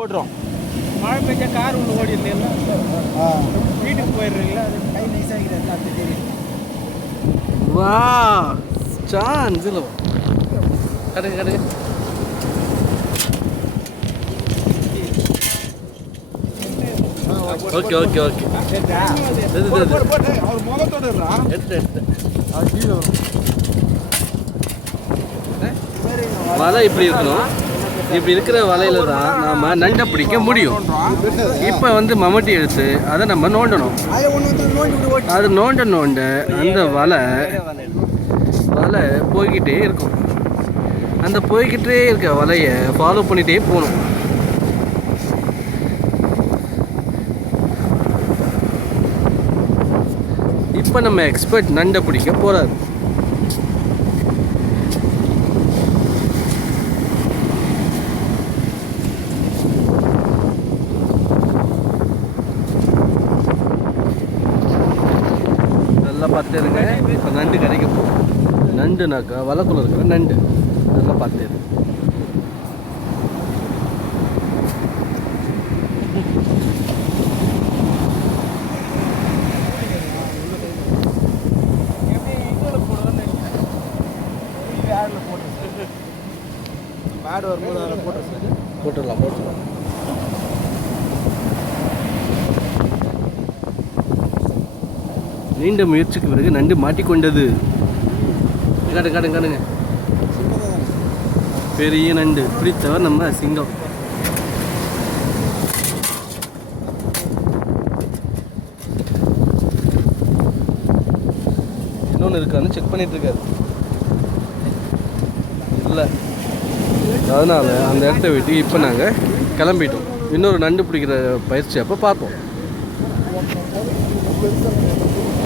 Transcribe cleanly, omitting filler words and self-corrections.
ஓடுறோம். மழை பெஞ்சா கார் உள்ள ஓடிடல. வீட்டுக்கு போயிடுறீங்களா? அது கை நைஸாகிறது அப்படி தெரியும். வா சான்ஸ் இல்லை. கடுங்க கடுங்க. Okay okay okay. அவர் முகத்தோடு எடுத்து வலை இப்படி இருக்கணும். இப்படி இருக்கிற வலையில தான் நாம நண்டை பிடிக்க முடியும். இப்போ வந்து மம்மட்டி எடுத்து அதை நம்ம நோண்டணும். அது நோண்ட அந்த வலை போய்கிட்டே இருக்கும். அந்த போய்கிட்டே இருக்க வலையை ஃபாலோ பண்ணிகிட்டே போகணும். இப்போ நம்ம எக்ஸ்பர்ட் நண்டை பிடிக்க போகிறாரு. நல்லா பார்த்துருங்க. இப்போ நண்டு கிடைக்க போகும். நண்டுனாக்கா வலைக்குள்ள இருக்கிற நண்டு. நல்லா பார்த்துரு. பேடு வரும்போது அதில் போட்டுடலாம். நீண்ட முயற்சிக்கு பிறகு நண்டு மாட்டிக்கொண்டது. காடுங்க. பெரிய நண்டு பிடித்தவர் நம்ம சிங்கம். இன்னொன்று இருக்கான்னு செக் பண்ணிட்டு இருக்காரு. இல்லை, அதனால் அந்த இடத்த விட்டு இப்போ நாங்கள் கிளம்பிட்டோம். இன்னொரு நண்டு பிடிக்கிற பயிற்சி அப்போ பார்ப்போம்.